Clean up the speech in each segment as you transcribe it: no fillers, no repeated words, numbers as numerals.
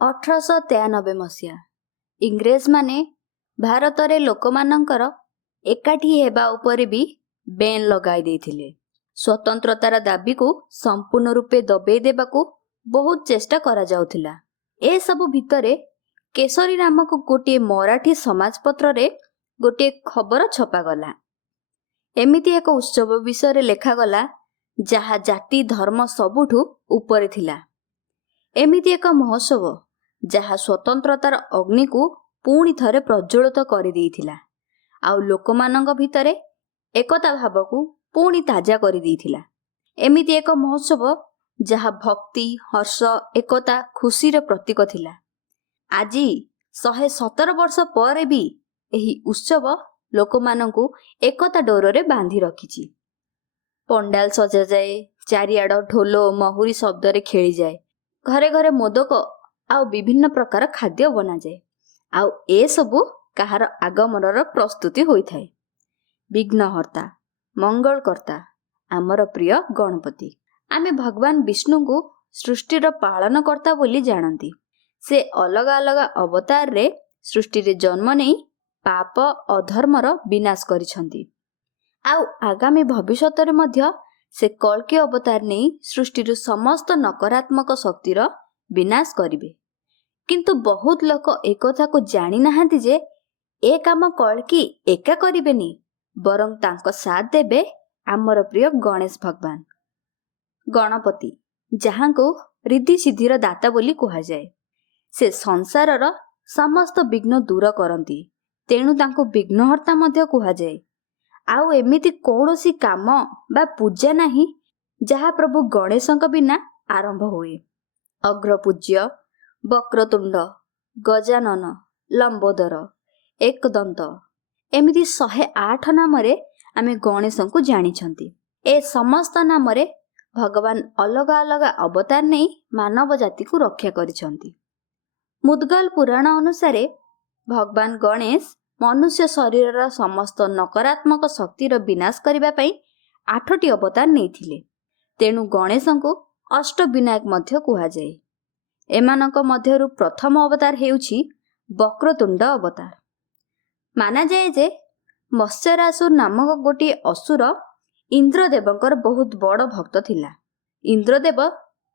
1893 मसीहा इंग्रेज माने भारत रे लोकमानंकर एकाठी हेबा उपरे भी बैन लगाई देथिले। स्वतंत्रतार दाबी को संपूर्ण रूपे दबे देबाकू बहुत चेष्टा करा जाउथिला। ए सब भितरे केसरी नामक गोटे मराठी समाजपत्र रे गोटे खबर छपा गला। एमिति एक उत्सव विषय लेखा गला जहा जाति धर्म सबुठू उपरे थिला। एमिति एक महोत्सव जहा स्वतंत्रतार अग्नि को पुणी थरे प्रज्वलित करि देइथिला आउ लोकमानंग भितरे एकता भाव को पुणी ताजा करि देइथिला। एमिति एक महोत्सव जहा भक्ति हर्ष एकता खुशीर प्रतीक थिला। आजी 117 वर्ष पर भी एही उत्सव लोकमानंकु एकता डोरे बांधी रखिछि। पंडाल सजा जाए, चारिआड ढोल महुरी शब्द रे खेली जाए, घरे घरे मोदक आउ विभिन्न प्रकार खाद्य बना जाए आउ ए सबु कहार आगमनर प्रस्तुति होई थाए। विघ्नहर्ता मंगलकर्ता आमर प्रिय गणपति आमे भगवान विष्णु को सृष्टिर पालनकर्ता बोली जानती। से अलग अलग अवतार रे सृष्टि रे जन्म नहीं पाप अधर्मर विनाश करिसंती आउ आगामी भविष्यत रे मध्य से कल्कि अवतार नहीं सृष्टि समस्त नकारात्मक शक्तिर विनाश करिवे। किंतु बहुत लोक एकथा को जानी नाहांती जे ए काम कल्कि एका करिवेनी बरं तांको साथ देबे आमर प्रिय गणेश भगवान। गणपति जहां को रिद्धि सिद्धिर दाता बोली कहा जाए। से संसारर समस्त विघ्न दूर करती तेणु तांको विघ्नहर्ता मध्य कहा जाए। आउ एमिति कौनसी काम बा पूजा नहीं जहा प्रभु गणेशंक बिना आरंभ हुए। अग्रपूज्य वक्रतुंड गजानन लंबोदर एकदंत एमिति 108 नामरे आमे गणेशंकु जानिछंती। ए समस्त नामरे भगवान अलग अलग अवतार नहीं मानव जाति को रक्षा करिछंती। मुद्गल पुराण अनुसारे भगवान गणेश मनुष्य शरीरर समस्त नकारात्मक शक्तिर विनाश करिबा पई 8टी अवतार नेइथिले। तेणु गणेशंकु अष्टविनायक मध्य कुहा जाए। एमानक मध्यरु प्रथम अवतार हेउछि वक्रतुंड अवतार। माना जाए जे मत्स्यरासुर नामक गोटे असुर इंद्रदेवंकर बहुत बड़ भक्त थिला। इंद्रदेव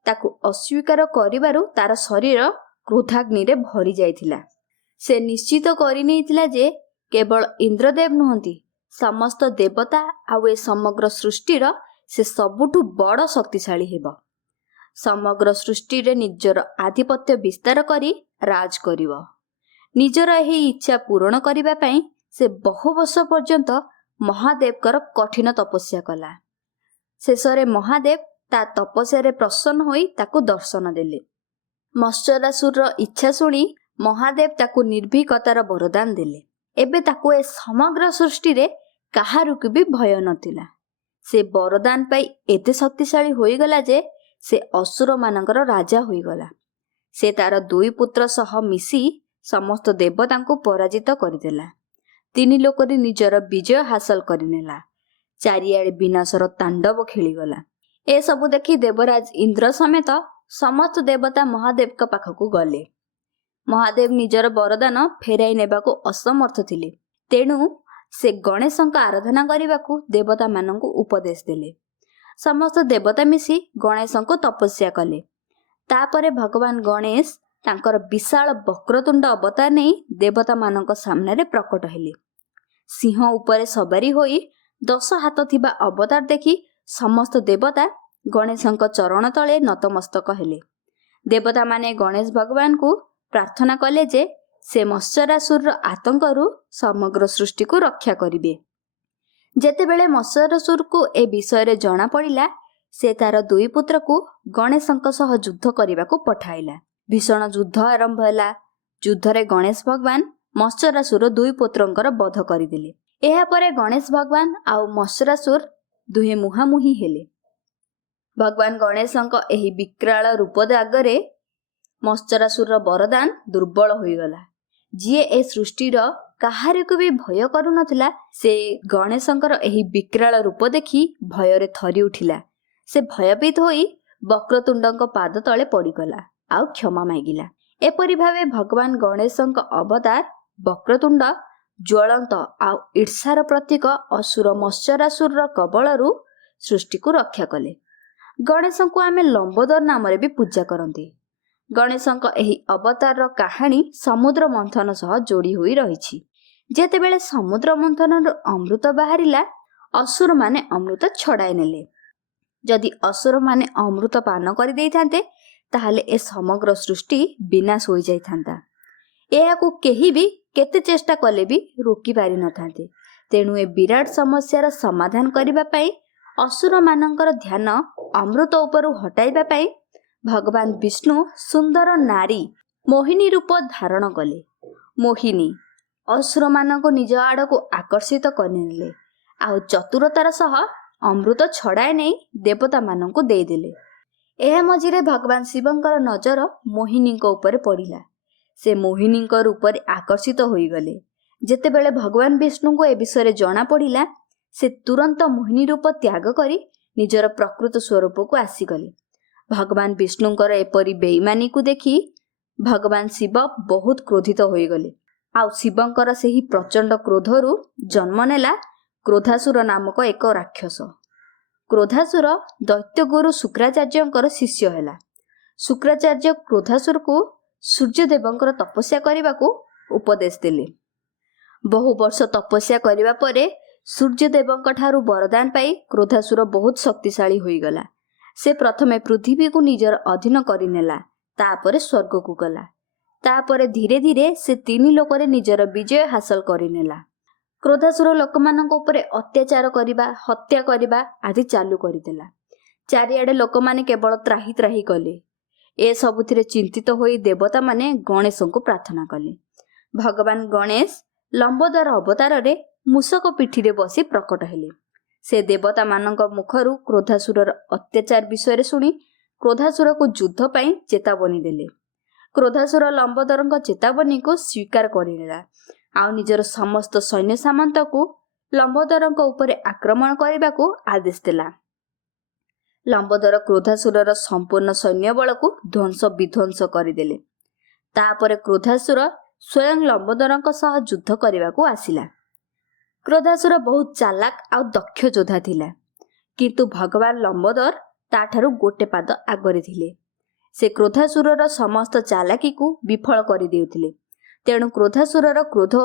ताकु अस्वीकार करिबारु तार शरीर क्रोधाग्नि रे भरी जाइथिला। से निश्चित करि नेइथिला जे केवल इंद्रदेव नुहंती समस्त देवता आउ ए समग्र सृष्टिर से सबुठु बड़ शक्तिशाली हेबो। समग्र सृष्टि रे निजर आधिपत्य विस्तार करी राज करिवो। निजर एही इच्छा पूर्ण करिबा पई से बहु वर्ष पर्यंत महादेवकर कठिन तपस्या कला। शेषरे महादेव ता तपस्या रे प्रसन्न होई ताकु दर्शन देले। मत्स्यरासुर इच्छा सुनी महादेव ताकु निर्भीकतार वरदान देले। एबे ताकु ए समग्र सृष्टि रे काहारु के भी भय नथिला। से वरदान पाई एते शक्तिशाली होई गला जे से असुर मानकर राजा होई गला। से तार 2 पुत्र सह मिसी समस्त देवता को पराजित करदेला। 3 लोकरी निजर विजय हासिल करिनेला। चारिआडे विनाशर तांडव खेलीगला। ए सबु देखि देवराज इंद्र समेत समस्त देवता महादेव का पाखकु गले। महादेव निजर वरदान फेराई नेबाको असमर्थ थिले। तेणु से गणेशंक आराधना करिबाकू देवता मानंकु उपदेश देले। समस्त देवता मिसी गणेशंको तपस्या कले। तापरे भगवान गणेश तांकर विशाल वक्रतुंड अवतार नहीं देवता मानंक सामने रे प्रकट हेले। सिंह उपरे सवारी होई 10 हाथ थिबा अवतार देखि समस्त देवता गणेशंक चरण तले नतमस्तक हेले। देवता माने गणेश भगवान को प्रार्थना कले जे से मत्स्यरासुर आतंकरू समग्र सृष्टि को रक्षा करिवे। जेतेबेले मत्स्यरासुर को ए विषय रे जणा पड़िला से तार 2 पुत्र को गणेशंक सह युद्ध करिबा को पठाइला। भीषण युद्ध आरंभ होला। युद्ध रे गणेश भगवान मत्स्यरासुर 2 पुत्रंकर वध करिदिले। एहा परे गणेश भगवान आउ मत्स्यरासुर दुहे मुहामुही हेले। भगवान गणेशंक एही विकराल रूप आगरे मत्स्यरासुर वरदान दुर्बल होईगला। जी ए सृष्टिर काहारे को भी भय करू नथिला से गणेशंकर एही विकराल रूप देखि भयरे थरी उठिला। से भयभीत होई वक्रतुंडଙ୍କ पाद तले पड़ीगला आउ क्षमा मागिला। ଏପରି ଭାବେ ଭଗବାନ ଗଣେଶଙ୍କ ଅବତାର ବକ୍ରତୁଣ୍ଡ ଜ୍ୱଳନ୍ତ ଆଉ ଈର୍ଷାର ପ୍ରତୀକ ଅସୁର ମତ୍ସରାସୁରର କବଳରୁ ସୃଷ୍ଟିକୁ ରକ୍ଷା କଲେ। ଗଣେଶଙ୍କୁ ଆମେ ଲମ୍ବୋଦର ନାମରେ ବି ପୂଜା କରନ୍ତି। ଗଣେଶଙ୍କ ଏହି ଅବତାରର କାହାଣୀ ସମୁଦ୍ର ମନ୍ଥନ ସହ ଯୋଡ଼ି ହୋଇ ରହିଛି। ଯେତେବେଳେ ସମୁଦ୍ର ମନ୍ଥନରୁ ଅମୃତ ବାହାରିଲା, ଅସୁରମାନେ ଅମୃତ ଛଡ଼ାଇ ନେଲେ। ଯଦି ଅସୁରମାନେ ଅମୃତ ପାନ କରିଦେଇଥାନ୍ତେ, ତାହେଲେ ଏ ସମଗ୍ର ସୃଷ୍ଟି ବିନାଶ ହୋଇଯାଇଥାନ୍ତା। ଏହାକୁ କେହି ବି କେତେ ଚେଷ୍ଟା କଲେ ବି ରୋକି ପାରିନଥାନ୍ତେ। ତେଣୁ ଏ ବିରାଟ ସମସ୍ୟାର ସମାଧାନ କରିବା ପାଇଁ ଅସୁରମାନଙ୍କର ଧ୍ୟାନ ଅମୃତ ଉପରୁ ହଟାଇବା ପାଇଁ ଭଗବାନ ବିଷ୍ଣୁ ସୁନ୍ଦର ନାରୀ ମୋହିନୀ ରୂପ ଧାରଣ କଲେ। ମୋହିନୀ ଅସୁରମାନଙ୍କୁ ନିଜ ଆଡ଼କୁ ଆକର୍ଷିତ କରିନେଲେ ଆଉ ଚତୁରତାର ସହ ଅମୃତ ଛଡ଼ାଇ ନେଇ ଦେବତାମାନଙ୍କୁ ଦେଇଦେଲେ। ଏହା ମଝିରେ ଭଗବାନ ଶିବଙ୍କର ନଜର ମୋହିନୀଙ୍କ ଉପରେ ପଡ଼ିଲା। ସେ ମୋହିନୀଙ୍କ ରୂପରେ ଆକର୍ଷିତ ହୋଇଗଲେ। ଯେତେବେଳେ ଭଗବାନ ବିଷ୍ଣୁଙ୍କୁ ଏ ବିଷୟରେ ଜଣାପଡ଼ିଲା, ସେ ତୁରନ୍ତ ମୋହିନୀ ରୂପ ତ୍ୟାଗ କରି ନିଜର ପ୍ରକୃତ ସ୍ୱରୂପକୁ ଆସିଗଲେ। ଭଗବାନ ବିଷ୍ଣୁଙ୍କର ଏପରି ବେଇମାନିକୁ ଦେଖି ଭଗବାନ ଶିବ ବହୁତ କ୍ରୋଧିତ ହୋଇଗଲେ। ଆଉ ଶିବଙ୍କର ସେହି ପ୍ରଚଣ୍ଡ କ୍ରୋଧରୁ ଜନ୍ମ ନେଲା କ୍ରୋଧାସୁର ନାମକ ଏକ ରାକ୍ଷସ। କ୍ରୋଧାସୁର ଦୈତ୍ୟଗୁରୁ ଶୁକ୍ରାଚାର୍ଯ୍ୟଙ୍କର ଶିଷ୍ୟ ହେଲା। ଶୁକ୍ରାଚାର୍ଯ୍ୟ କ୍ରୋଧାସୁରକୁ ସୂର୍ଯ୍ୟଦେବଙ୍କର ତପସ୍ୟା କରିବାକୁ ଉପଦେଶ ଦେଲେ। ବହୁ ବର୍ଷ ତପସ୍ୟା କରିବା ପରେ ସୂର୍ଯ୍ୟଦେବଙ୍କ ଠାରୁ ବରଦାନ ପାଇ କ୍ରୋଧାସୁର ବହୁତ ଶକ୍ତିଶାଳୀ ହୋଇଗଲା। ସେ ପ୍ରଥମେ ପୃଥିବୀକୁ ନିଜର ଅଧୀନ କରିନେଲା, ତାପରେ ସ୍ୱର୍ଗକୁ ଗଲା। ତାପରେ ଧୀରେ ଧୀରେ ସେ 3 ଲୋକରେ ନିଜର ବିଜୟ ହାସଲ କରିନେଲା। କ୍ରୋଧାସୁର ଲୋକମାନଙ୍କ ଉପରେ ଅତ୍ୟାଚାର କରିବା, ହତ୍ୟା କରିବା ଆଦି ଚାଲୁ କରିଦେଲା। ଚାରିଆଡ଼େ ଲୋକମାନେ କେବଳ ତ୍ରାହି ତ୍ରାହି କଲେ। ଏସବୁଥିରେ ଚିନ୍ତିତ ହୋଇ ଦେବତାମାନେ ଗଣେଶଙ୍କୁ ପ୍ରାର୍ଥନା କଲେ। ଭଗବାନ ଗଣେଶ ଲମ୍ବୋଦର ଅବତାରରେ ମୂଷକ ପିଠିରେ ବସି ପ୍ରକଟ ହେଲେ। ସେ ଦେବତାମାନଙ୍କ ମୁଖରୁ କ୍ରୋଧାସୁରର ଅତ୍ୟାଚାର ବିଷୟରେ ଶୁଣି କ୍ରୋଧାସୁରକୁ ଯୁଦ୍ଧ ପାଇଁ ଚେତାବନୀ ଦେଲେ। କ୍ରୋଧାସୁର ଲମ୍ବୋଦରଙ୍କ ଚେତାବନୀକୁ ସ୍ୱୀକାର କରିନେଲା ଆଉ ନିଜର ସମସ୍ତ ସୈନ୍ୟ ସାମନ୍ତକୁ ଲମ୍ବୋଦରଙ୍କ ଉପରେ ଆକ୍ରମଣ କରିବାକୁ ଆଦେଶ ଦେଲା। ଲମ୍ବୋଦର କ୍ରୋଧାସୁରର ସମ୍ପୂର୍ଣ୍ଣ ସୈନ୍ୟବଳକୁ ଧ୍ୱଂସ ବିଧ୍ୱଂସ କରିଦେଲେ। ତାପରେ କ୍ରୋଧାସୁର ସ୍ୱୟଂ ଲମ୍ବୋଦରଙ୍କ ସହ ଯୁଦ୍ଧ କରିବାକୁ ଆସିଲା। କ୍ରୋଧାସୁର ବହୁତ ଚାଲାକ ଆଉ ଦକ୍ଷ ଯୋଦ୍ଧା ଥିଲା, କିନ୍ତୁ ଭଗବାନ ଲମ୍ବୋଦର ତାଠାରୁ ଗୋଟେ ପାଦ ଆଗରେ ଥିଲେ। ସେ କ୍ରୋଧାସୁରର ସମସ୍ତ ଚାଲାକିକୁ ବିଫଳ କରିଦେଉଥିଲେ। ତେଣୁ କ୍ରୋଧାସୁରର କ୍ରୋଧ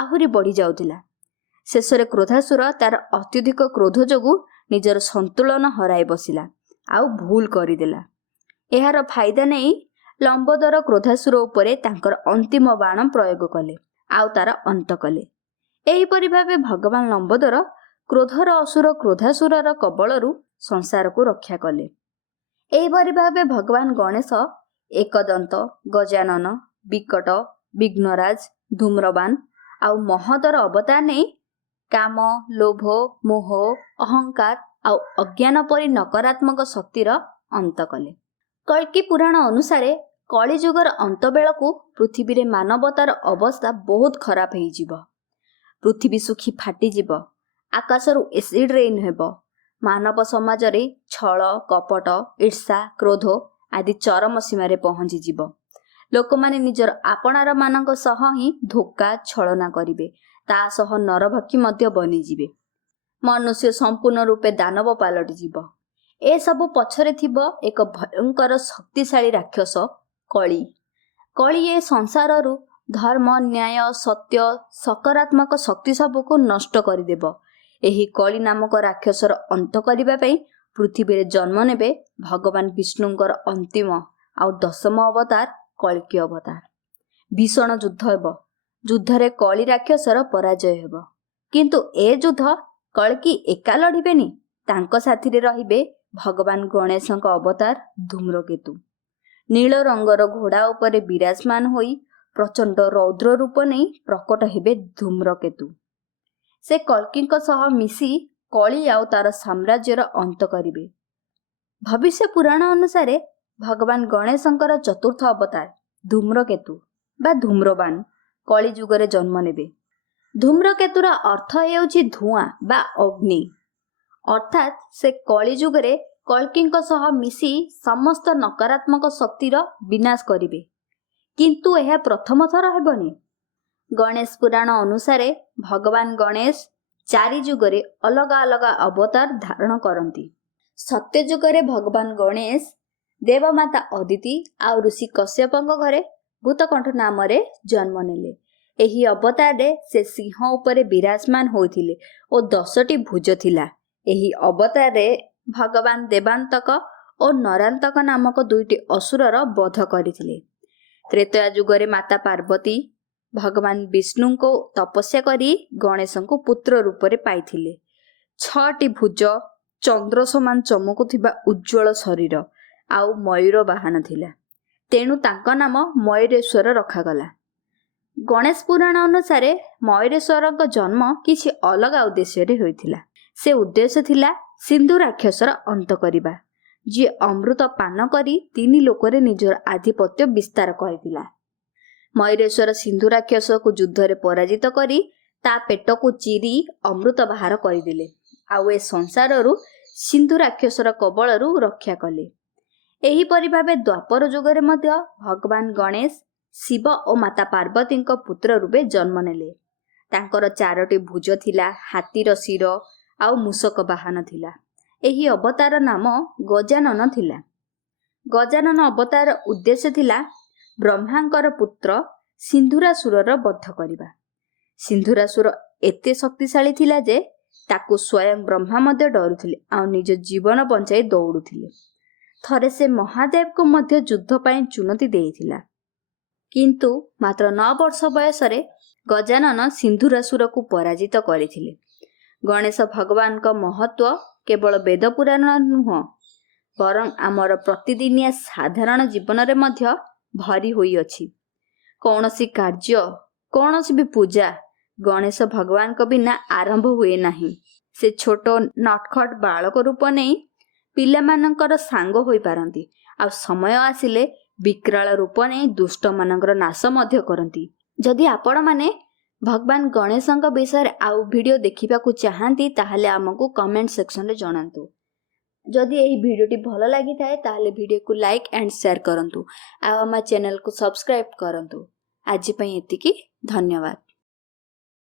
ଆହୁରି ବଢ଼ି ଯାଉଥିଲା। ଶେଷରେ କ୍ରୋଧାସୁର ତାର ଅତ୍ୟଧିକ କ୍ରୋଧ ଯୋଗୁଁ ନିଜର ସନ୍ତୁଳନ ହରାଇ ବସିଲା ଆଉ ଭୁଲ କରିଦେଲା। ଏହାର ଫାଇଦା ନେଇ ଲମ୍ବୋଦର କ୍ରୋଧାସୁର ଉପରେ ତାଙ୍କର ଅନ୍ତିମ ବାଣ ପ୍ରୟୋଗ କଲେ ଆଉ ତାର ଅନ୍ତ କଲେ। ଏହିପରି ଭାବେ ଭଗବାନ ଲମ୍ବୋଦର କ୍ରୋଧର ଅସୁର କ୍ରୋଧାସୁରର କବଳରୁ ସଂସାରକୁ ରକ୍ଷା କଲେ। ଏହିପରି ଭାବେ ଭଗବାନ ଗଣେଶ ଏକଦନ୍ତ, ଗଜାନନ, ବିକଟ, ବିଘ୍ନରାଜ, ଧୂମ୍ରବାନ ଆଉ ମହୋଦର ଅବତାର ନେଇ କାମ, ଲୋଭ, ମୋହ, ଅହଙ୍କାର ଆଉ ଅଜ୍ଞାନ ପରି ନକାରାତ୍ମକ ଶକ୍ତିର ଅନ୍ତ କଲେ। କଳ୍କି ପୁରାଣ ଅନୁସାରେ କଳିଯୁଗର ଅନ୍ତ ବେଳକୁ ପୃଥିବୀରେ ମାନବତାର ଅବସ୍ଥା ବହୁତ ଖରାପ ହେଇଯିବ। ପୃଥିବୀ ଶୁଖି ଫାଟିଯିବ, ଆକାଶରୁ ଏସିଡ୍ ରେନ୍ ହେବ। ମାନବ ସମାଜରେ ଛଳ, କପଟ, ଈର୍ଷା, କ୍ରୋଧ ଆଦି ଚରମ ସୀମାରେ ପହଞ୍ଚିଯିବ। ଲୋକମାନେ ନିଜର ଆପଣାର ମାନଙ୍କ ସହ ହିଁ ଧୋକା ଛଳନା କରିବେ, ତା ସହ ନରଭକ୍ଷୀ ମଧ୍ୟ ବନିଯିବେ। ମନୁଷ୍ୟ ସମ୍ପୂର୍ଣ୍ଣ ରୂପେ ଦାନବ ପାଲଟିଯିବ। ଏସବୁ ପଛରେ ଥିବ ଏକ ଭୟଙ୍କର ଶକ୍ତିଶାଳୀ ରାକ୍ଷସ କଳି। କଳି ଏ ସଂସାରରୁ ଧର୍ମ, ନ୍ୟାୟ, ସତ୍ୟ, ସକାରାତ୍ମକ ଶକ୍ତି ସବୁକୁ ନଷ୍ଟ କରିଦେବ। ଏହି କଳି ନାମକ ରାକ୍ଷସର ଅନ୍ତ କରିବା ପାଇଁ ପୃଥିବୀରେ ଜନ୍ମ ନେବେ ଭଗବାନ ବିଷ୍ଣୁଙ୍କର ଅନ୍ତିମ ଆଉ 10ମ ଅବତାର କଳ୍କି ଅବତାର। ଭୀଷଣ ଯୁଦ୍ଧ ହେବ। ଯୁଦ୍ଧରେ କଳି ରାକ୍ଷସର ପରାଜୟ ହେବ। କିନ୍ତୁ ଏ ଯୁଦ୍ଧ କଳ୍କି ଏକା ଲଢ଼ିବେନି, ତାଙ୍କ ସାଥିରେ ରହିବେ ଭଗବାନ ଗଣେଶଙ୍କ ଅବତାର ଧୂମ୍ରକେତୁ। ନୀଳ ରଙ୍ଗର ଘୋଡ଼ା ଉପରେ ବିରାଜମାନ ହୋଇ ପ୍ରଚଣ୍ଡ ରୌଦ୍ର ରୂପ ନେଇ ପ୍ରକଟ ହେବେ ଧୂମ୍ରକେତୁ। ସେ କଳ୍କିଙ୍କ ସହ ମିଶି କଳି ଆଉ ତାର ସାମ୍ରାଜ୍ୟର ଅନ୍ତ କରିବେ। ଭବିଷ୍ୟ ପୁରାଣ ଅନୁସାରେ ଭଗବାନ ଗଣେଶଙ୍କର ଚତୁର୍ଥ ଅବତାର ଧୂମ୍ରକେତୁ ବା ଧୂମ୍ରବାନ କଳି ଯୁଗରେ ଜନ୍ମ ନେବେ। ଧୂମ୍ରକେତୁର ଅର୍ଥ ହେଉଛି ଧୂଆଁ ବା ଅଗ୍ନି, ଅର୍ଥାତ୍ ସେ କଳି ଯୁଗରେ କଳ୍କିଙ୍କ ସହ ମିଶି ସମସ୍ତ ନକାରାତ୍ମକ ଶକ୍ତିର ବିନାଶ କରିବେ। କିନ୍ତୁ ଏହା ପ୍ରଥମ ଥର ହେବନି। ଗଣେଶ ପୁରାଣ ଅନୁସାରେ ଭଗବାନ ଗଣେଶ 4 ଯୁଗରେ ଅଲଗା ଅଲଗା ଅବତାର ଧାରଣ କରନ୍ତି। ସତ୍ୟ ଯୁଗରେ ଭଗବାନ ଗଣେଶ ଦେବମାତା ଅଦିତି ଆଉ ଋଷି କଶ୍ୟପଙ୍କ ଘରେ ଭୂତକଣ୍ଠ ନାମରେ ଜନ୍ମ ନେଲେ। ଏହି ଅବତାରରେ ସେ ସିଂହ ଉପରେ ବିରାଜମାନ ହୋଇଥିଲେ ଓ 10ଟି ଭୁଜ ଥିଲା। ଏହି ଅବତାରରେ ଭଗବାନ ଦେବାନ୍ତକ ଓ ନରାନ୍ତକ ନାମକ 2ଟି ଅସୁରର ବଧ କରିଥିଲେ। ତ୍ରେତୟା ଯୁଗରେ ମାତା ପାର୍ବତୀ ଭଗବାନ ବିଷ୍ଣୁଙ୍କୁ ତପସ୍ୟା କରି ଗଣେଶଙ୍କୁ ପୁତ୍ର ରୂପରେ ପାଇଥିଲେ। 6ଟି ଭୁଜ, ଚନ୍ଦ୍ର ସମାନ ଚମକୁଥିବା ଉଜ୍ଜ୍ୱଳ ଶରୀର ଆଉ ମୟୂର ବାହନ ଥିଲା। ତେଣୁ ତାଙ୍କ ନାମ ମୟୂରେଶ୍ୱର ରଖାଗଲା। ଗଣେଶ ପୁରାଣ ଅନୁସାରେ ମୟୂରେଶ୍ୱରଙ୍କ ଜନ୍ମ କିଛି ଅଲଗା ଉଦ୍ଦେଶ୍ୟରେ ହୋଇଥିଲା। ସେ ଉଦ୍ଦେଶ୍ୟ ଥିଲା ସିନ୍ଧୁ ରାକ୍ଷସର ଅନ୍ତ କରିବା, ଯିଏ ଅମୃତ ପାନ କରି 3 ଲୋକରେ ନିଜର ଆଧିପତ୍ୟ ବିସ୍ତାର କରିଥିଲା। ମୟୂରେଶ୍ୱର ସିନ୍ଧୁ ରାକ୍ଷସକୁ ଯୁଦ୍ଧରେ ପରାଜିତ କରି ତା ପେଟକୁ ଚିରି ଅମୃତ ବାହାର କରିଦେଲେ ଆଉ ଏ ସଂସାରରୁ ସିନ୍ଧୁ ରାକ୍ଷସର କବଳରୁ ରକ୍ଷା କଲେ। ଏହିପରି ଭାବେ ଦ୍ୱାପର ଯୁଗରେ ମଧ୍ୟ ଭଗବାନ ଗଣେଶ ଶିବ ଓ ମାତା ପାର୍ବତୀଙ୍କ ପୁତ୍ର ରୂପେ ଜନ୍ମ ନେଲେ। ତାଙ୍କର 4ଟି ଭୁଜ ଥିଲା, ହାତୀର ଶିର ଆଉ ମୂଷକ ବାହନ ଥିଲା। ଏହି ଅବତାର ନାମ ଗଜାନନ ଥିଲା। ଗଜାନନ ଅବତାର ଉଦ୍ଦେଶ୍ୟ ଥିଲା ବ୍ରହ୍ମାଙ୍କର ପୁତ୍ର ସିନ୍ଧୁରାସୁରର ବଧ କରିବା। ସିନ୍ଧୁରାସୁର ଏତେ ଶକ୍ତିଶାଳୀ ଥିଲା ଯେ ତାକୁ ସ୍ୱୟଂ ବ୍ରହ୍ମା ମଧ୍ୟ ଡରୁଥିଲେ ଆଉ ନିଜ ଜୀବନ ବଞ୍ଚାଇ ଦୌଡୁଥିଲେ। ଥରେ ସେ ମହାଦେବଙ୍କୁ ମଧ୍ୟ ଯୁଦ୍ଧ ପାଇଁ ଚୁନୌତି ଦେଇଥିଲା, କିନ୍ତୁ ମାତ୍ର 9 ବର୍ଷ ବୟସରେ ଗଜାନନ ସିନ୍ଧୁରାସୁରକୁ ପରାଜିତ କରିଥିଲେ। ଗଣେଶ ଭଗବାନଙ୍କ ମହତ୍ଵ କେବଳ ବେଦ ପୁରାଣ ନୁହଁ, ବରଂ ଆମର ପ୍ରତିଦିନିଆ ସାଧାରଣ ଜୀବନରେ ମଧ୍ୟ ଭରି ହୋଇଅଛି। କୌଣସି କାର୍ଯ୍ୟ, କୌଣସି ବି ପୂଜା ଗଣେଶ ଭଗବାନଙ୍କ ବିନା ଆରମ୍ଭ ହୁଏ ନାହିଁ। ସେ ଛୋଟ ନଟଖଟ ବାଳକ ରୂପ ନେଇ ପିଲାମାନଙ୍କର ସାଙ୍ଗ ହୋଇପାରନ୍ତି ଆଉ ସମୟ ଆସିଲେ ବିକରାଳ ରୂପ ନେଇ ଦୁଷ୍ଟମାନଙ୍କର ନାଶ ମଧ୍ୟ କରନ୍ତି। ଯଦି ଆପଣମାନେ ଭଗବାନ ଗଣେଶଙ୍କ ବିଷୟରେ ଆଉ ଭିଡ଼ିଓ ଦେଖିବାକୁ ଚାହାନ୍ତି ତାହେଲେ ଆମକୁ କମେଣ୍ଟ ସେକ୍ସନରେ ଜଣାନ୍ତୁ। ଯଦି ଏହି ଭିଡ଼ିଓଟି ଭଲ ଲାଗିଥାଏ ତାହେଲେ ଭିଡ଼ିଓକୁ ଲାଇକ୍ ଆଣ୍ଡ ସେୟାର କରନ୍ତୁ ଆଉ ଆମ ଚ୍ୟାନେଲକୁ ସବସ୍କ୍ରାଇବ୍ କରନ୍ତୁ। ଆଜି ପାଇଁ ଏତିକି, ଧନ୍ୟବାଦ।